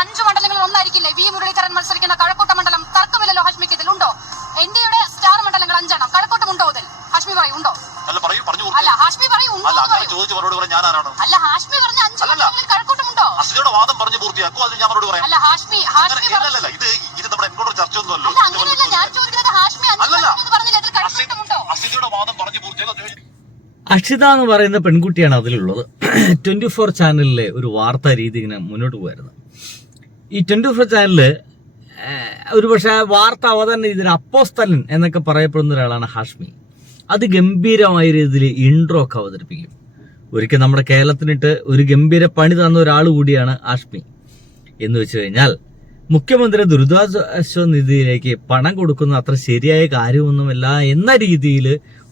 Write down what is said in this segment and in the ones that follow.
5 മണ്ഡലങ്ങളിൽ ഒന്നായിരിക്കില്ലേ വി മുരളീധരൻ മത്സരിക്കുന്ന കഴക്കൂട്ടം മണ്ഡലം? തർക്കമില്ലല്ലോ ഹാഷ്മിക്ക് ഇതിൽ. ഉണ്ടോ? എൻഡിയുടെ സ്റ്റാർ മണ്ഡലങ്ങൾ 5 കഴക്കൂട്ടം ഉണ്ടോ ഇതിൽ? ഹാഷ്മി പറയും ഉണ്ടോ? അല്ല ഹാഷ്മി പറയും അല്ല ഹാഷ്മി പറഞ്ഞ 5 മണ്ഡലങ്ങളിൽ കഴക്കൂട്ടം ഉണ്ടോ? വാദം പറഞ്ഞു പൂർത്തിയാക്കും, അത് ഞാൻ മറുപടി പറയാം. അല്ല ഹാഷ്മി ഇത് നമ്മുടെ എൻകൗണ്ടർ ചർച്ചയൊന്നുമല്ലോ. അല്ല അങ്ങനെയല്ല ഞാൻ ചോദിക്കുന്നത്. ഹാഷ്മി 5 മണ്ഡലം പറഞ്ഞില്ല, ഇതിൽ കഴക്കൂട്ടം ഉണ്ടോ? അസിതയുടെ വാദം പറഞ്ഞു പൂർത്തിയാക്കും. അക്ഷിത എന്ന് പറയുന്ന പെൺകുട്ടിയാണ് അതിലുള്ളത്. 24 ചാനലിലെ ഒരു വാർത്താ രീതി ഇങ്ങനെ മുന്നോട്ട് പോയായിരുന്നു. ഈ 24 ചാനലില് ഒരുപക്ഷെ വാർത്ത അവതരണ രീതിയിൽ അപ്പോസ്തലൻ എന്നൊക്കെ പറയപ്പെടുന്ന ഒരാളാണ് ഹാഷ്മി. അതിഗംഭീരമായ രീതിയിൽ ഇൻട്രോ ഒക്കെ അവതരിപ്പിക്കും. ഒരിക്കൽ നമ്മുടെ കേരളത്തിനിട്ട് ഒരു ഗംഭീര പണി തന്ന ഒരാൾ കൂടിയാണ് ഹാഷ്മി. എന്ന് വെച്ച് കഴിഞ്ഞാൽ മുഖ്യമന്ത്രി ദുരിതാശ്വാസ നിധിയിലേക്ക് പണം കൊടുക്കുന്ന അത്ര ശരിയായ കാര്യമൊന്നുമല്ല എന്ന രീതിയിൽ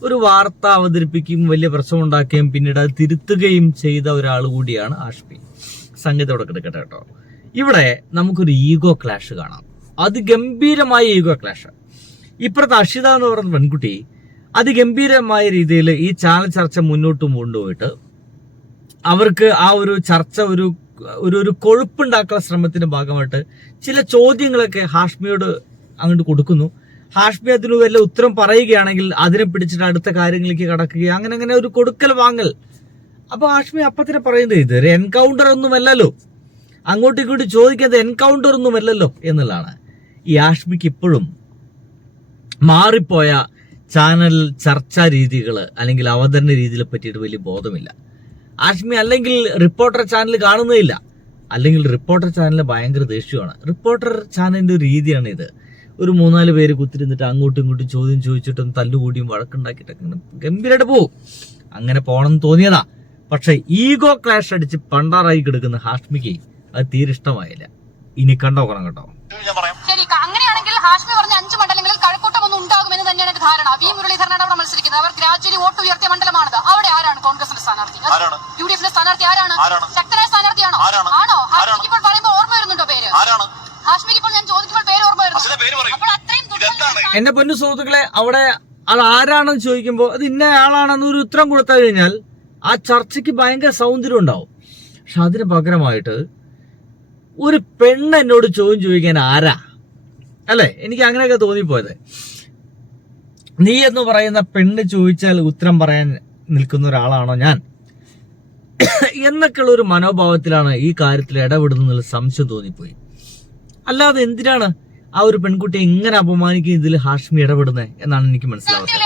ഒരു വാർത്ത അവതരിപ്പിക്കുകയും വലിയ പ്രശ്നമുണ്ടാക്കുകയും പിന്നീട് അത് തിരുത്തുകയും ചെയ്ത ഒരാൾ കൂടിയാണ് ഹാഷ്മി. സംഗീതത്തോടെ കിടക്കട്ടെ കേട്ടോ. ഇവിടെ നമുക്കൊരു ഈഗോ ക്ലാഷ് കാണാം. അതിഗംഭീരമായ ഈഗോ ക്ലാഷ്. ഇപ്പുറത്തെ അക്ഷിത എന്ന് പറയുന്ന പെൺകുട്ടി അതിഗംഭീരമായ രീതിയിൽ ഈ ചാനൽ ചർച്ച മുന്നോട്ട് കൊണ്ടുപോയിട്ട് അവർക്ക് ആ ഒരു ചർച്ച ഒരു കൊഴുപ്പുണ്ടാക്കുന്ന ശ്രമത്തിന്റെ ഭാഗമായിട്ട് ചില ചോദ്യങ്ങളൊക്കെ ഹാഷ്മിയോട് അങ്ങോട്ട് കൊടുക്കുന്നു. ഹാഷ്മി അതിന് വല്ല ഉത്തരം പറയുകയാണെങ്കിൽ അതിനെ പിടിച്ചിട്ട് അടുത്ത കാര്യങ്ങളിലേക്ക് കടക്കുക, അങ്ങനെ ഒരു കൊടുക്കൽ വാങ്ങൽ. അപ്പൊ ഹാഷ്മി അപ്പത്തിനെ പറയുന്നത് ഇതൊരു എൻകൗണ്ടർ ഒന്നുമല്ലല്ലോ, അങ്ങോട്ടും ഇങ്ങോട്ടും ചോദിക്കുന്നത് എൻകൗണ്ടർ ഒന്നുമല്ലല്ലോ എന്നുള്ളതാണ്. ഈ ഹാഷ്മിക്ക് ഇപ്പോഴും മാറിപ്പോയ ചാനൽ ചർച്ചാ രീതികൾ അല്ലെങ്കിൽ അവതരണ രീതികളെ പറ്റിയിട്ട് വലിയ ബോധമില്ല. ഹാഷ്മി അല്ലെങ്കിൽ റിപ്പോർട്ടർ ചാനൽ കാണുന്നതില്ല, അല്ലെങ്കിൽ റിപ്പോർട്ടർ ചാനലിന് ഭയങ്കര ദേഷ്യമാണ്. റിപ്പോർട്ടർ ചാനലിന്റെ ഒരു രീതിയാണ് ഇത്. ഒരു 3-4 പേര് കുത്തിരുന്നിട്ട് അങ്ങോട്ടും ഇങ്ങോട്ടും ചോദ്യം ചോദിച്ചിട്ടും തല്ലുകൂടിയും വഴക്കുണ്ടാക്കിയിട്ടൊക്കെ ഗംഭീരമായിട്ട് പോവും. അങ്ങനെ പോകണമെന്ന് തോന്നിയതാ. പക്ഷെ ഈഗോ ക്ലാഷ് അടിച്ച് പണ്ടാറായി കിടക്കുന്ന ഹാഷ്മിക്ക് അത് തീരെ ഇഷ്ടമായില്ല. ഇനി കണ്ടോക്കണം കേട്ടോ. ശരി, അങ്ങനെയാണെങ്കിൽ ഹാഷ്മി പറഞ്ഞ 5 മണ്ഡലങ്ങളിൽ കഴക്കൂട്ടം ഒന്നും ഉണ്ടാകുമെന്ന് തന്നെയാണ് എന്റെ ധാരണ. വി മുരളീധരനാണ് അവിടെ മത്സരിക്കുന്നത്. അവർ ഗ്രാജുവലി വോട്ട് ഉയർത്തിയ മണ്ഡലമാണത്. അവിടെ ആരാണ് കോൺഗ്രസിന്റെ സ്ഥാനാർത്ഥി? UDFിന്റെ സ്ഥാനാർത്ഥി ആരാണ്? ശക്തനായ സ്ഥാനാർത്ഥിയാണോ? ആണോ? ഹാഷ്മിക്ക് ഇപ്പോൾ പറയുമ്പോൾ ഓർമ്മ വരുന്നുണ്ടോ പേര്? ഹാഷ്മിക്ക് ഇപ്പോൾ ഞാൻ ചോദിക്കുമ്പോൾ പേര് ഓർമ്മ വരുന്നു. അപ്പോൾ അത്രയും എന്റെ പൊന്നു സുഹൃത്തുക്കളെ, അവിടെ അത് ആരാണെന്ന് ചോദിക്കുമ്പോൾ അത് ഇന്ന ആളാണെന്ന് ഒരു ഉത്തരം കൊടുത്തു കഴിഞ്ഞാൽ ആ ചർച്ചയ്ക്ക് ഭയങ്കര സൗന്ദര്യം ഉണ്ടാവും. പക്ഷെ അതിന് പകരമായിട്ട് ഒരു പെണ്ണ് എന്നോട് ചോദിക്കാൻ ആരാ, അല്ലെ? എനിക്ക് അങ്ങനെയൊക്കെ തോന്നിപ്പോയത്. നീ എന്ന് പറയുന്ന പെണ്ണ് ചോദിച്ചാൽ ഉത്തരം പറയാൻ നിൽക്കുന്ന ഒരാളാണോ ഞാൻ എന്നൊക്കെയുള്ള ഒരു മനോഭാവത്തിലാണ് ഈ കാര്യത്തിൽ ഇടപെടുന്നതിൽ സംശയം തോന്നിപ്പോയി. അല്ലാതെ എന്തിനാണ് ആ ഒരു പെൺകുട്ടിയെ ഇങ്ങനെ അപമാനിക്കുന്ന ഇതിൽ ഹാഷ്മി ഇടപെടുന്നത് എന്നാണ് എനിക്ക് മനസ്സിലാവുന്നത്.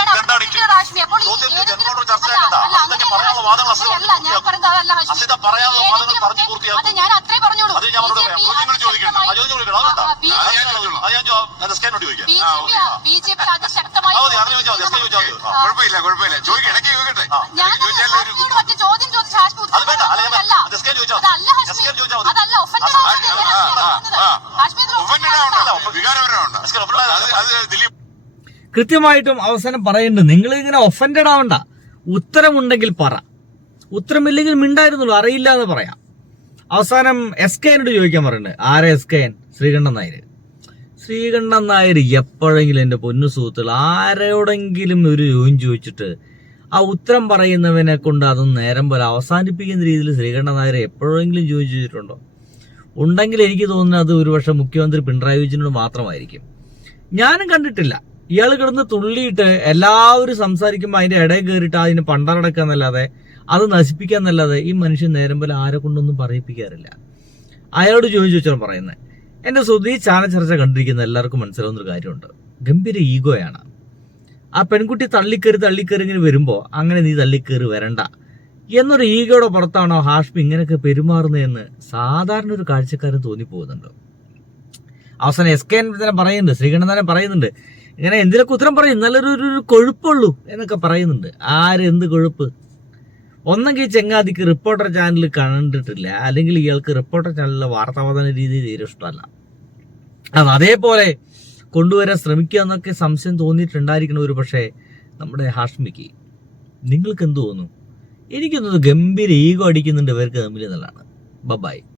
കൃത്യമായിട്ടും അവസാനം പറയുന്നുണ്ട്, നിങ്ങൾ ഇങ്ങനെ ഒഫൻഡഡ് ആവണ്ട, ഉത്തരമുണ്ടെങ്കിൽ പറ, ഉത്തരമില്ലെങ്കിൽ മിണ്ടായിരുന്നുള്ളൂ, അറിയില്ല എന്ന് പറയാം. അവസാനം SKN ചോദിക്കാൻ പറയുന്നുണ്ട്. ആരാ SKN? ശ്രീകണ്ഠൻ നായർ. ശ്രീകണ്ഠൻ നായർ എപ്പോഴെങ്കിലും എൻ്റെ പൊന്നു സുഹൃത്തുക്കൾ ആരോടെങ്കിലും ഒരു ചോദിച്ചിട്ട് ആ ഉത്തരം പറയുന്നവനെ കൊണ്ട് അതൊന്നും നേരം പോലെ അവസാനിപ്പിക്കുന്ന രീതിയിൽ ശ്രീകണ്ഠൻ നായർ എപ്പോഴെങ്കിലും ചോദിച്ചിട്ടുണ്ടോ? ഉണ്ടെങ്കിൽ എനിക്ക് തോന്നുന്നത് അത് ഒരുപക്ഷെ മുഖ്യമന്ത്രി പിണറായി വിജയനോട് മാത്രമായിരിക്കും. ഞാനും കണ്ടിട്ടില്ല. ഇയാൾ കിടന്ന് തുള്ളിയിട്ട് എല്ലാവരും സംസാരിക്കുമ്പോൾ അതിന്റെ ഇടയിൽ കയറിയിട്ട് അതിന് പണ്ടടക്കാന്നല്ലാതെ അത് നശിപ്പിക്കാന്നല്ലാതെ ഈ മനുഷ്യൻ നേരം പോലെ ആരെ കൊണ്ടൊന്നും പറയിപ്പിക്കാറില്ല. അയാളോട് ചോദിച്ചാൽ പറയുന്നത്. എന്റെ സുധി ചാനൽ ചർച്ച കണ്ടിരിക്കുന്ന എല്ലാവർക്കും മനസ്സിലാവുന്നൊരു കാര്യമുണ്ട്, ഗംഭീര ഈഗോയാണ്. ആ പെൺകുട്ടി തള്ളിക്കറി ഇങ്ങനെ വരുമ്പോ അങ്ങനെ നീ തള്ളിക്കറി വരണ്ട എന്നൊരു ഈഗോയുടെ പുറത്താണോ ഹാഷ്മി ഇങ്ങനെയൊക്കെ പെരുമാറുന്നതെന്ന് സാധാരണ ഒരു കാഴ്ചക്കാരൻ തോന്നിപ്പോകുന്നുണ്ട്. അവസാനം SKN തന്നെ പറയുന്നുണ്ട്, ശ്രീകണ്ഠൻ തന്നെ പറയുന്നുണ്ട്, ഇങ്ങനെ എന്തിനൊക്കെ ഉത്തരം പറയും, നല്ലൊരു കൊഴുപ്പുള്ളൂ എന്നൊക്കെ പറയുന്നുണ്ട്. എന്ത് കൊഴുപ്പ്? ഒന്നെങ്കിൽ ചെങ്ങാതിക്ക് റിപ്പോർട്ടർ ചാനൽ കണ്ടിട്ടില്ല, അല്ലെങ്കിൽ ഇയാൾക്ക് റിപ്പോർട്ടർ ചാനലിലെ വാർത്താവതരണ രീതി തീരെ ഇഷ്ടമല്ല. അതേപോലെ കൊണ്ടുവരാൻ ശ്രമിക്കുക എന്നൊക്കെ സംശയം തോന്നിയിട്ടുണ്ടായിരിക്കണം ഒരു പക്ഷേ നമ്മുടെ ഹാഷ്മിക്ക്. നിങ്ങൾക്ക് എന്ത് തോന്നുന്നു? എനിക്കൊന്നത് ഗംഭീര ഈഗോ അടിക്കുന്നുണ്ട് ഇവർക്ക് തമ്മിൽ എന്നുള്ളതാണ്. ബൈ.